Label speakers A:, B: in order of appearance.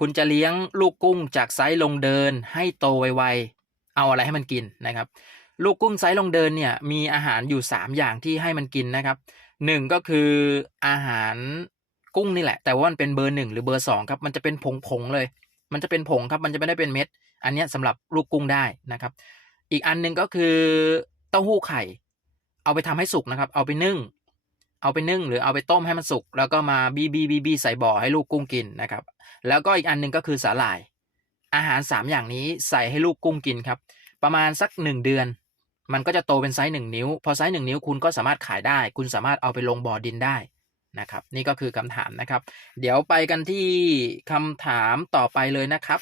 A: คุณจะเลี้ยงลูกกุ้งจากไซส์ลงเดินให้โตไวๆ เอาอะไรให้มันกินนะครับ ลูกกุ้งไซส์ลงเดินเนี่ยมีอาหารอยู่ 3 อย่างที่ให้มันกินนะครับหนึ่งก็คืออาหารกุ้งนี่แหละ แต่ว่ามันเป็นเบอร์หนึ่งหรือเบอร์สองครับ มันจะเป็นผงผงๆเลย มันจะเป็นผงครับ มันจะไม่ได้เป็นเม็ด อันนี้ยสำหรับลูกกุ้งได้นะครับ อีกอันหนึ่งก็คือเต้าหู้ไข่ เอาไปทำให้สุกนะครับ เอาไปนึ่ง เอาไปนึ่งหรือเอาไปต้มให้มันสุก แล้วก็มาบีบีบีบีใส่บ่อให้ลูกกุ้งกินนะครับ แล้วก็อีกอันหนึ่งก็คือสาหร่าย อาหารสามอย่างนี้ใส่ให้ลูกกุ้งกินครับ ประมาณสักหนึ่งเดือน มันก็จะโตเป็นไซส์หนึ่งนิ้ว พอไซส์หนึ่งนิ้วคุณก็สามารถขายได้ คุณสามารถเอาไปลงบ่อดินได้นะครับ นี่ก็คือคำถามนะครับ เดี๋ยวไปกันที่คำถามต่อไปเลยนะครับ